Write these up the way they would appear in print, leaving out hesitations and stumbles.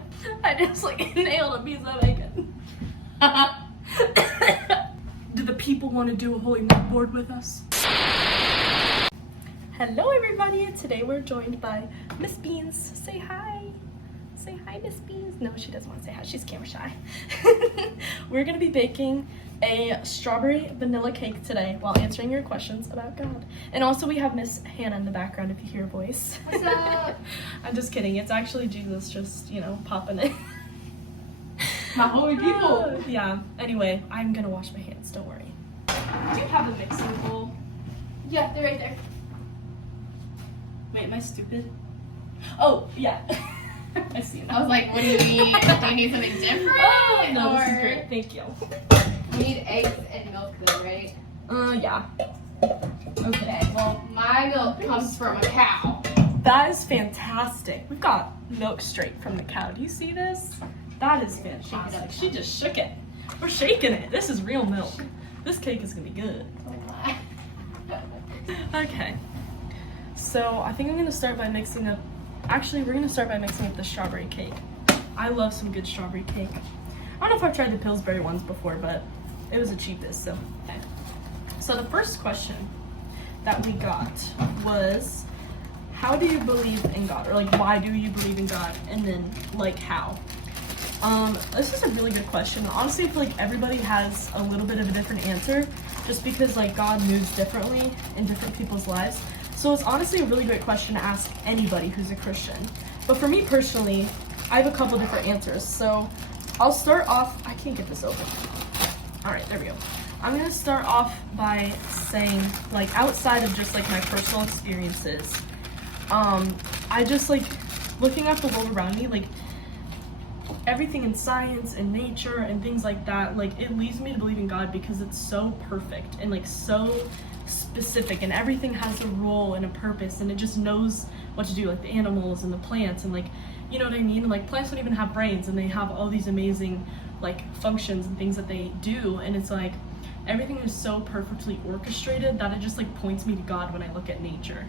bacon. I just like nailed a piece of bacon. Do the people want to do a holy milk board with us? Hello everybody, today we're joined by Miss Beans. Say hi. Say hi, Miss Beans. No, she doesn't want to say hi, she's camera shy. We're gonna be baking a strawberry vanilla cake today while answering your questions about God. And also we have Miss Hannah in the background if you hear a voice. What's up? I'm just kidding, it's actually Jesus just, you know, popping in. My holy people. Yeah, anyway, I'm gonna wash my hands, don't worry. Do you have a mixing bowl? Yeah, they're right there. Wait, am I stupid? Oh, yeah. I see it. I was like, what do you need? Do you need something different? Oh, no, or this is great. Thank you. You need eggs and milk though, right? Yeah. Okay, well, my milk comes from a cow. That is fantastic. We've got milk straight from the cow. Do you see this? That is fantastic. She just shook it. We're shaking it. This is real milk. This cake is gonna be good. Okay. So I think I'm gonna start by mixing up. Actually, we're gonna start by mixing up the strawberry cake. I love some good strawberry cake. I don't know if I've tried the Pillsbury ones before, but it was the cheapest, so. Okay. So the first question that we got was, how do you believe in God? Or like, why do you believe in God? And then like, how? This is a really good question. Honestly, I feel like everybody has a little bit of a different answer just because like God moves differently in different people's lives. So it's honestly a really great question to ask anybody who's a Christian. But for me personally, I have a couple different answers. So I'll start off, I can't get this open. All right, there we go. I'm gonna start off by saying, like, outside of just like my personal experiences, I just like looking at the world around me, like everything in science and nature and things like that, like it leads me to believe in God because it's so perfect and like so specific, and everything has a role and a purpose, and it just knows what to do, like the animals and the plants, and like, you know what I mean? And like plants don't even have brains, and they have all these amazing like functions and things that they do, and it's like everything is so perfectly orchestrated that it just like points me to God when I look at nature.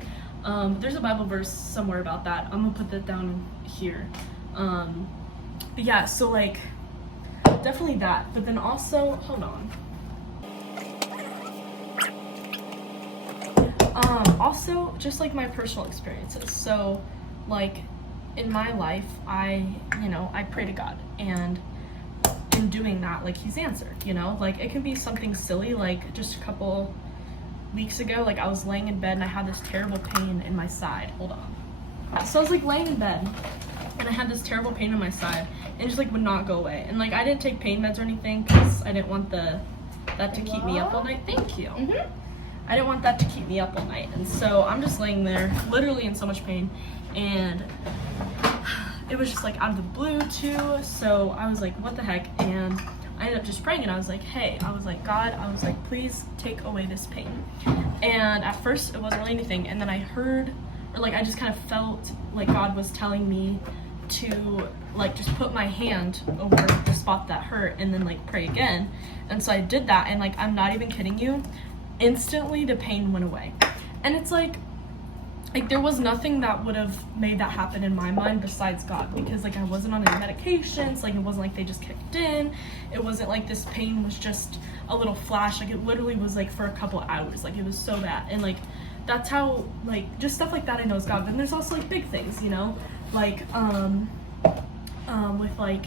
There's a Bible verse somewhere about that. I'm gonna put that down here. But yeah, so like definitely that, but then also, hold on. Also just like my personal experiences. So like in my life, I pray to God, and in doing that, like he's answered, you know, like it can be something silly, like just a couple weeks ago, like I was laying in bed and I had this terrible pain in my side. Hold on. So I was like laying in bed and I had this terrible pain in my side, and it just like would not go away. And like I didn't take pain meds or anything because I didn't want that to keep me up all night. Thank you. I didn't want that to keep me up all night. And so I'm just laying there, literally in so much pain. And it was just like out of the blue too. So I was like, what the heck? And I ended up just praying, and I was like, hey, I was like, God, I was like, please take away this pain. And at first it wasn't really anything. And then I heard, or like I just kind of felt like God was telling me to like just put my hand over the spot that hurt and then like pray again. And so I did that, and like I'm not even kidding you, instantly the pain went away. And it's like there was nothing that would have made that happen in my mind besides God, because like I wasn't on any medications, like it wasn't like they just kicked in, it wasn't like this pain was just a little flash, like it literally was like for a couple hours, like it was so bad. And like that's how, like, just stuff like that I know is God. But then there's also like big things, you know, like with like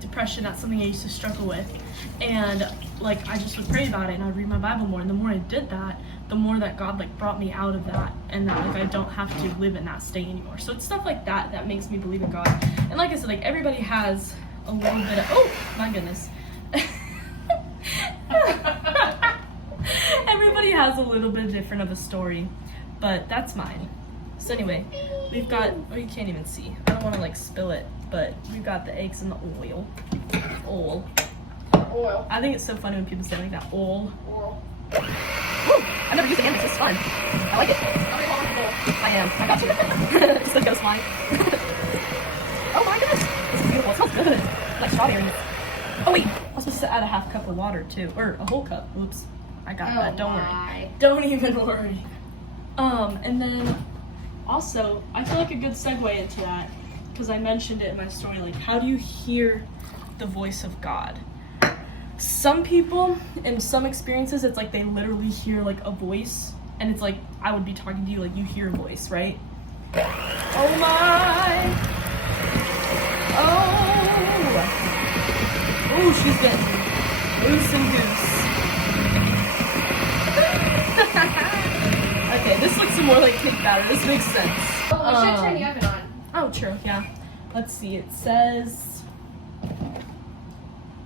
depression. That's something I used to struggle with, and like I just would pray about it and I'd read my Bible more, and the more I did that, the more that God like brought me out of that, and that like I don't have to live in that state anymore. So it's stuff like that that makes me believe in God. And like I said, like everybody has a little bit of, oh my goodness. Everybody has a little bit different of a story, but that's mine. So anyway, we've got, oh, you can't even see, I don't want to like spill it, but we've got the eggs and the oil. Oil. I think it's so funny when people say like that, oil. Oil. Woo! I've never used it, this is fun. I like it. I am. I got you. Just the ghost line. Oh my goodness. This is beautiful. It smells good. Like strawberries. Oh wait, I was supposed to add a half cup of water too. Or a whole cup. Oops. I got that. Don't worry. Don't even worry. And then also, I feel like a good segue into that because I mentioned it in my story, like, how do you hear the voice of God? Some people, in some experiences, it's like they literally hear, like, a voice, and it's like, I would be talking to you, like, you hear a voice, right? Oh my! Oh, she's getting loose and goose. Okay, this looks more like cake batter. This makes sense. Oh, we should turn the oven on. Oh, true, yeah. Let's see, it says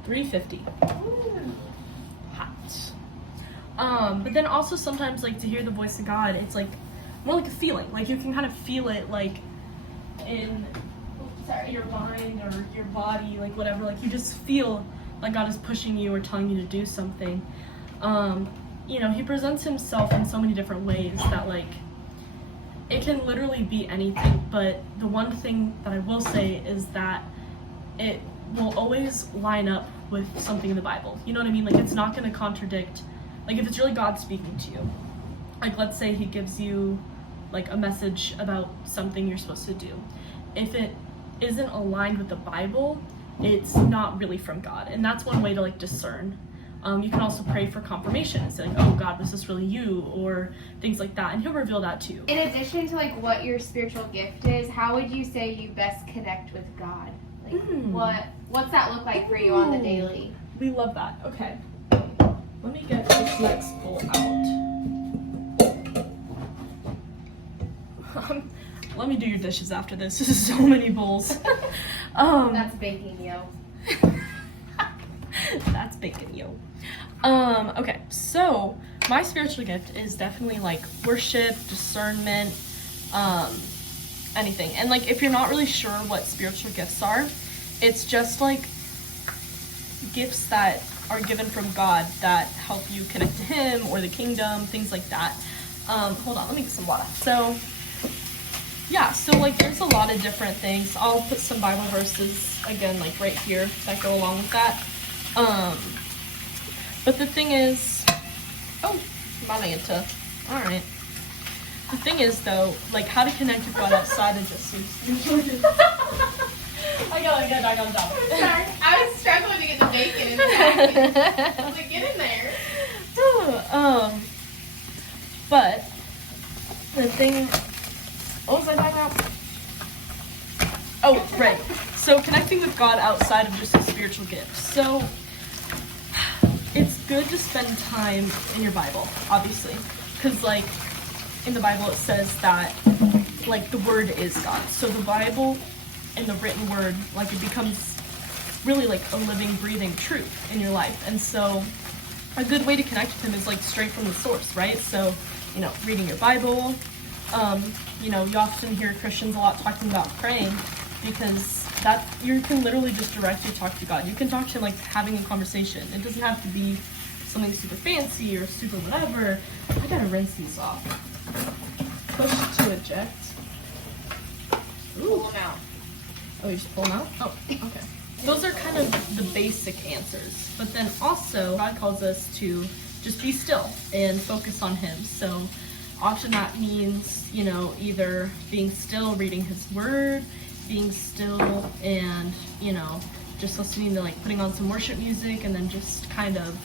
350. Hot. But then also sometimes, like, to hear the voice of God, it's like more like a feeling. Like, you can kind of feel it, like, in your mind or your body, like, whatever. Like, you just feel like God is pushing you or telling you to do something. You know, he presents himself in so many different ways that, like, it can literally be anything. But the one thing that I will say is that it will always line up with something in the Bible. You know what I mean? Like, it's not going to contradict, like, if it's really God speaking to you. Like, let's say he gives you, like, a message about something you're supposed to do. If it isn't aligned with the Bible, it's not really from God. And that's one way to, like, discern. You can also pray for confirmation and say, like, oh, God, was this really you? Or things like that. And he'll reveal that to you. In addition to, like, what your spiritual gift is, how would you say you best connect with God? Like, what's that look like for you on the daily? We love that. Okay. Let me get this next bowl out. Let me do your dishes after this. This is so many bowls. That's baking, yo. That's bacon, yo. Okay, so my spiritual gift is definitely, like, worship, discernment, anything. And, like, if you're not really sure what spiritual gifts are, it's just, like, gifts that are given from God that help you connect to him or the kingdom, things like that. Hold on, let me get some water. So, yeah, so, like, there's a lot of different things. I'll put some Bible verses, again, like, right here that go along with that. But the thing is, oh, Malanta. All right. The thing is, though, like, how to connect with God outside of just I got it. Sorry, I was struggling to get the bacon in the package. I was like, get in there. But the thing, what was I talking about? Oh, right. So connecting with God outside of just a spiritual gift. So it's good to spend time in your Bible, obviously, because, like, in the Bible it says that, like, the Word is God. So the Bible and the written Word, like, it becomes really, like, a living, breathing truth in your life. And so a good way to connect with him is, like, straight from the source, right? So, you know, reading your Bible. You know, you often hear Christians a lot talking about praying, because that, you can literally just directly talk to God. You can talk to him like having a conversation. It doesn't have to be something super fancy or super whatever. I gotta rinse these off. Push to eject. Pull them out. Oh, you just pull them out? Oh, okay. Those are kind of the basic answers. But then also, God calls us to just be still and focus on him. So often that means, you know, either being still, reading his word, being still, and, you know, just listening to, like, putting on some worship music, and then just kind of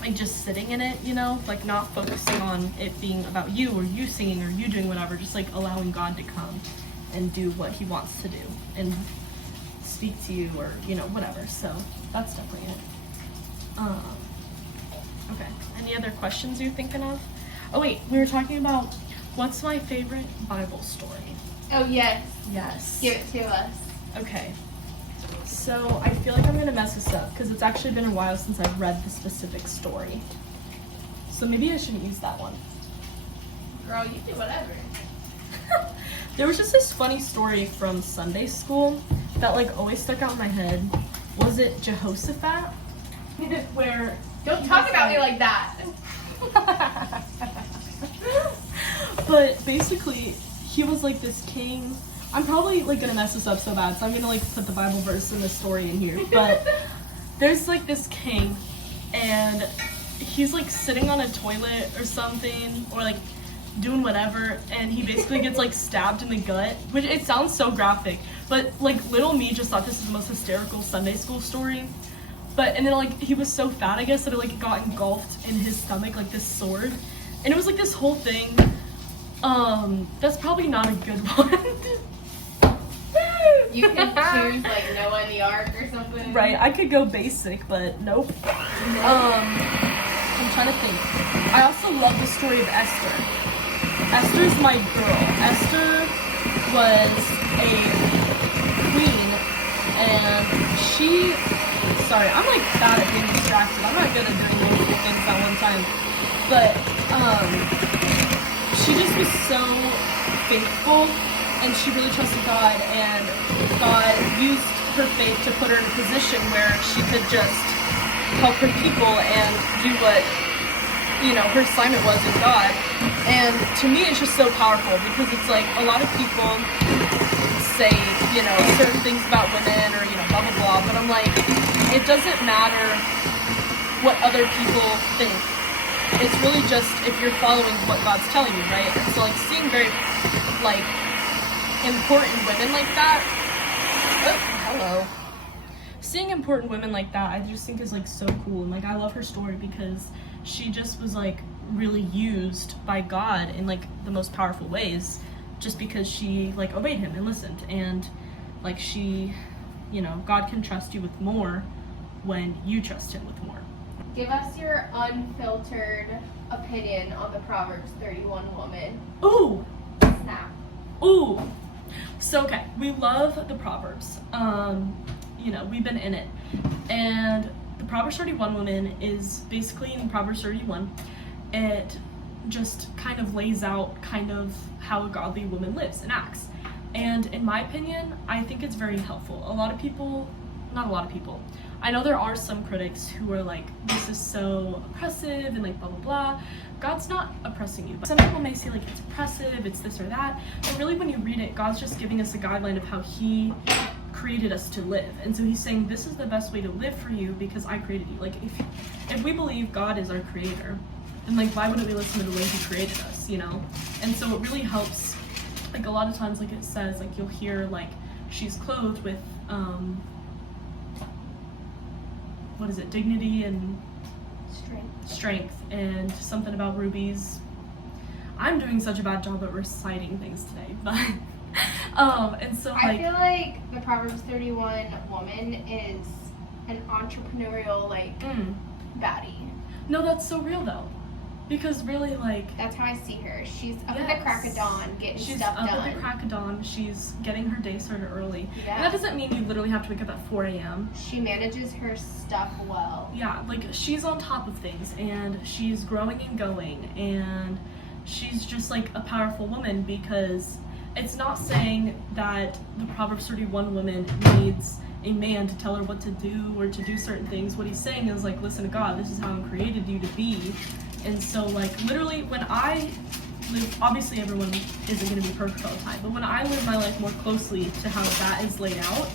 like, just sitting in it, you know, like, not focusing on it being about you or you singing or you doing whatever, just, like, allowing God to come and do what he wants to do and speak to you, or, you know, whatever. So that's definitely it. Okay, any other questions you're thinking of? Oh wait, we were talking about what's my favorite Bible story. Oh, yes. Yes. Give it to us. Okay. So I feel like I'm gonna mess this up because it's actually been a while since I've read the specific story. So maybe I shouldn't use that one. Girl, you do whatever. There was just this funny story from Sunday school that, like, always stuck out in my head. Was it Jehoshaphat? Where Don't talk about me like that. But basically, he was, like, this king. I'm probably, like, gonna mess this up so bad, so I'm gonna, like, put the Bible verse in the story in here. But there's, like, this king, and he's, like, sitting on a toilet or something, or, like, doing whatever, and he basically gets like stabbed in the gut, which it sounds so graphic, but like little me just thought this was the most hysterical Sunday school story. But and then like he was so fat, I guess, that it like got engulfed in his stomach, like this sword, and it was like this whole thing. That's probably not a good one. You could choose like Noah and the Ark or something. Right, I could go basic, but nope. I'm trying to think. I also love the story of Esther. Esther's my girl. Esther was a queen, and sorry, I'm like bad at being distracted. I'm not good at doing multiple things at one time. But she just was so faithful, and she really trusted God, and God used her faith to put her in a position where she could just help her people and do what, you know, her assignment was in God. And to me, it's just so powerful, because it's like a lot of people say, you know, certain things about women or, you know, blah, blah, blah, but I'm like, it doesn't matter what other people think. It's really just if you're following what God's telling you, right? And so, like, seeing very, like, important women like that, seeing important women like that, I just think is, like, so cool. And, like, I love her story because she just was, like, really used by God in, like, the most powerful ways, just because she, like, obeyed him and listened. And, like, she, you know, God can trust you with more when you trust him with more. Give us your unfiltered opinion on the Proverbs 31 woman. Ooh! Snap. Ooh! So, okay, we love the Proverbs. You know, we've been in it. And the Proverbs 31 woman is basically in Proverbs 31. It just kind of lays out kind of how a godly woman lives and acts. And in my opinion, I think it's very helpful. Not a lot of people. I know there are some critics who are like, this is so oppressive and like blah, blah, blah. God's not oppressing you. But some people may say like it's oppressive, it's this or that. But really when you read it, God's just giving us a guideline of how he created us to live. And so he's saying this is the best way to live for you because I created you. Like if we believe God is our creator, then like why wouldn't we listen to the way he created us, you know? And so it really helps. Like a lot of times, like it says, like you'll hear like she's clothed with what is it, dignity and strength, and something about rubies. I'm doing such a bad job at reciting things today, but and so like, I feel like the Proverbs 31 woman is an entrepreneurial like baddie. No, that's so real though. Because really, like... That's how I see her. She's up at the crack of dawn getting stuff done. She's up at the crack of dawn. She's getting her day started early. Yeah. And that doesn't mean you literally have to wake up at 4 a.m. She manages her stuff well. Yeah, like, she's on top of things, and she's growing and going, and she's just, like, a powerful woman, because it's not saying that the Proverbs 31 woman needs a man to tell her what to do or to do certain things. What he's saying is, like, listen to God. This is how I created you to be. And so, like, literally, when I live, obviously everyone isn't going to be perfect all the time, but when I live my life more closely to how that is laid out,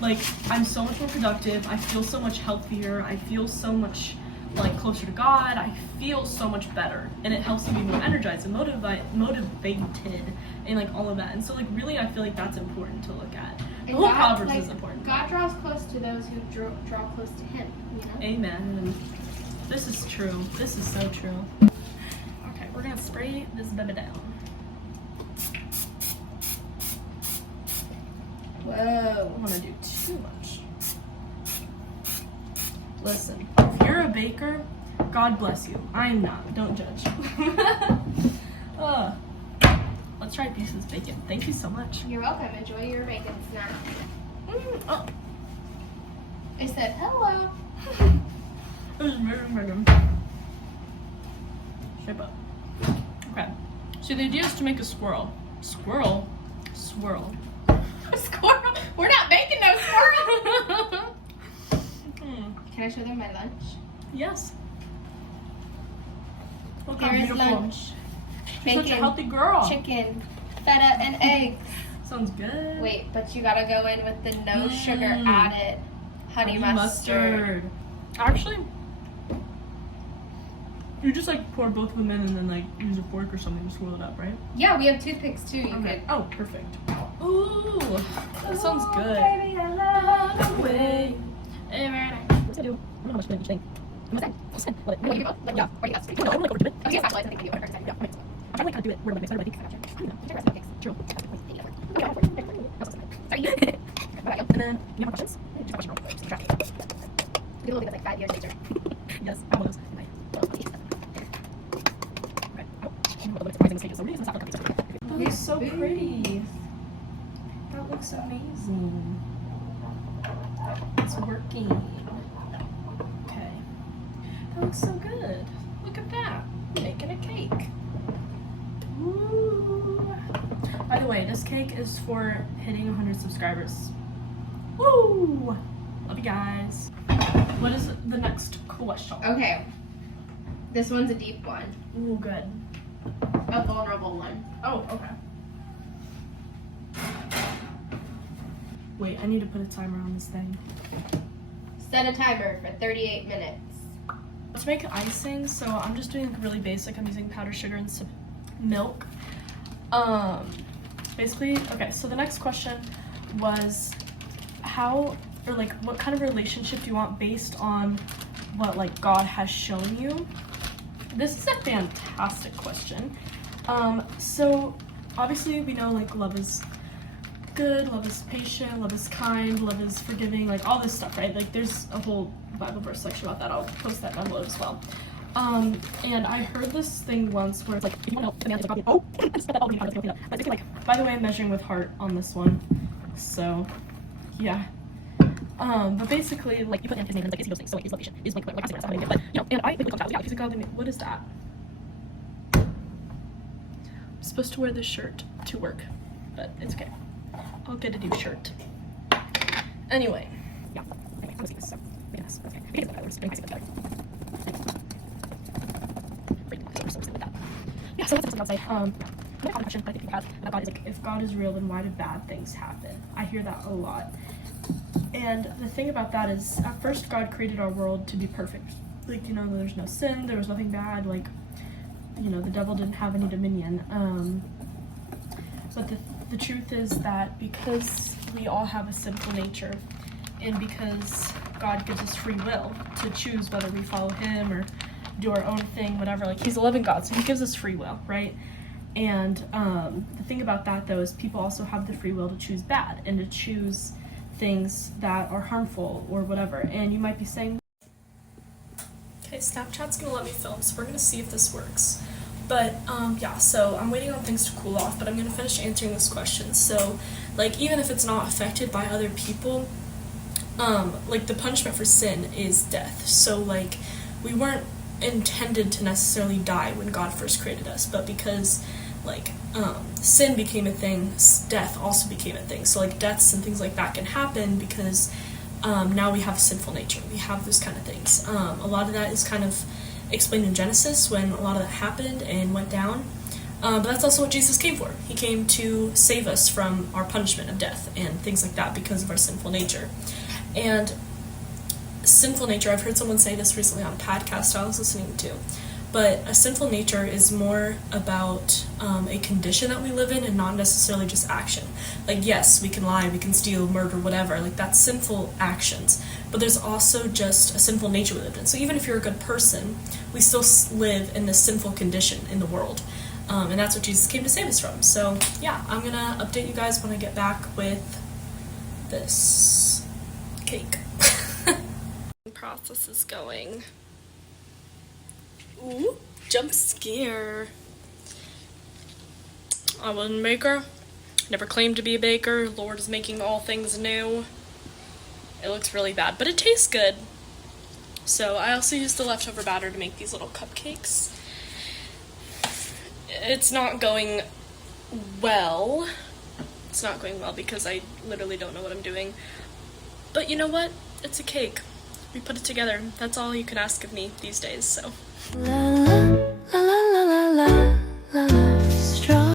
like, I'm so much more productive, I feel so much healthier, I feel so much, like, closer to God, I feel so much better, and it helps me be more energized and motivated, and, like, all of that. And so, like, really, I feel like that's important to look at. The whole Proverbs is important. God draws close to those who draw close to him, you know? Amen. This is true. This is so true. Okay, we're gonna spray this baby down. Whoa. I don't want to do too much. Listen, if you're a baker, God bless you. I'm not. Don't judge. Let's try a piece of this bacon. Thank you so much. You're welcome. Enjoy your bacon snack. Oh. I said hello. It was very random. Shape up. Okay. So the idea is to make a squirrel. Swirl. Squirrel? We're not making no squirrel. Can I show them my lunch? Yes. Look Here how is beautiful. lunch. She's such a healthy girl. Chicken, feta, and eggs. Sounds good. Wait, but you gotta go in with the no sugar added honey mustard. Actually, You just like pour both of them in and then like use a fork or something to swirl it up, right? Yeah, we have toothpicks too. You Okay. could. Oh, perfect. Ooh, that sounds good. Baby, I love the way. What's I do? I don't know how much to each thing. What's that? What's that? What? Like, yeah, or you got No, I want to like over to it. I guess spatula, I think you would. Yeah, okay. I'm trying to like kind of do it where like next time, but I think. True. Sorry. And then, you have more questions? Just a question. You will be like 5 years later. Yes, I have one of those. That looks so pretty. That looks amazing. It's working. Okay. That looks so good. Look at that. Making a cake. Woo. By the way, this cake is for hitting 100 subscribers. Woo! Love you guys. What is the next question? Okay. This one's a deep one. Ooh, good. A vulnerable one. Oh, okay. Wait, I need to put a timer on this thing. Set a timer for 38 minutes. To make icing, so I'm just doing really basic. I'm using powdered sugar and some milk. Basically, okay, so the next question was how, or like, what kind of relationship do you want based on what like God has shown you? This is a fantastic question. So obviously we know like love is good, love is patient, love is kind, love is forgiving, like all this stuff, right? Like there's a whole Bible verse section about that. I'll post that down below as well. And I heard this thing once where it's like, if you want to know, the man is a God. Oh, I just put that all in the like, basically like, by the way, I'm measuring with heart on this one. So, yeah. But basically, like, you put in his name and like, is he those things? So, like, his location is like I said, but, you know, and I think yeah, if he's a godly man, what is that? I'm supposed to wear this shirt to work, but it's okay. I'll get a new shirt. Anyway, yeah. Anyway, I'm gonna see this. So, yes, okay. I think it's better. Better. Yeah, so that's something I'll say. My common question I think about God is like, if God is real, then why do bad things happen? I hear that a lot. And the thing about that is, at first God created our world to be perfect. Like, you know, there's no sin, there was nothing bad, like, you know, the devil didn't have any dominion. But the truth is that because we all have a sinful nature, and because God gives us free will to choose whether we follow him or do our own thing, whatever, like he's a loving God, so he gives us free will, right? And the thing about that though is people also have the free will to choose bad and to choose things that are harmful or whatever. And you might be saying, okay, Snapchat's gonna let me film, so we're gonna see if this works. But yeah, so I'm waiting on things to cool off, but I'm gonna finish answering this question. So like, even if it's not affected by other people, like the punishment for sin is death. So like, we weren't intended to necessarily die when God first created us, but because like sin became a thing, death also became a thing. So like deaths and things like that can happen because now we have a sinful nature. We have those kind of things. A lot of that is kind of explained in Genesis when a lot of that happened and went down. But that's also what Jesus came for. He came to save us from our punishment of death and things like that because of our sinful nature. And sinful nature, I've heard someone say this recently on a podcast I was listening to, but a sinful nature is more about a condition that we live in and not necessarily just action. Like, yes, we can lie, we can steal, murder, whatever, like that's sinful actions, but there's also just a sinful nature we live in. So even if you're a good person, we still live in this sinful condition in the world, and that's what Jesus came to save us from. So yeah, I'm gonna update you guys when I get back with this cake. Process is going. Ooh, jump scare. I wasn't a baker. Never claimed to be a baker. Lord is making all things new. It looks really bad, but it tastes good. So I also used the leftover batter to make these little cupcakes. It's not going well. It's not going well because I literally don't know what I'm doing. But you know what? It's a cake. We put it together. That's all you can ask of me these days, so.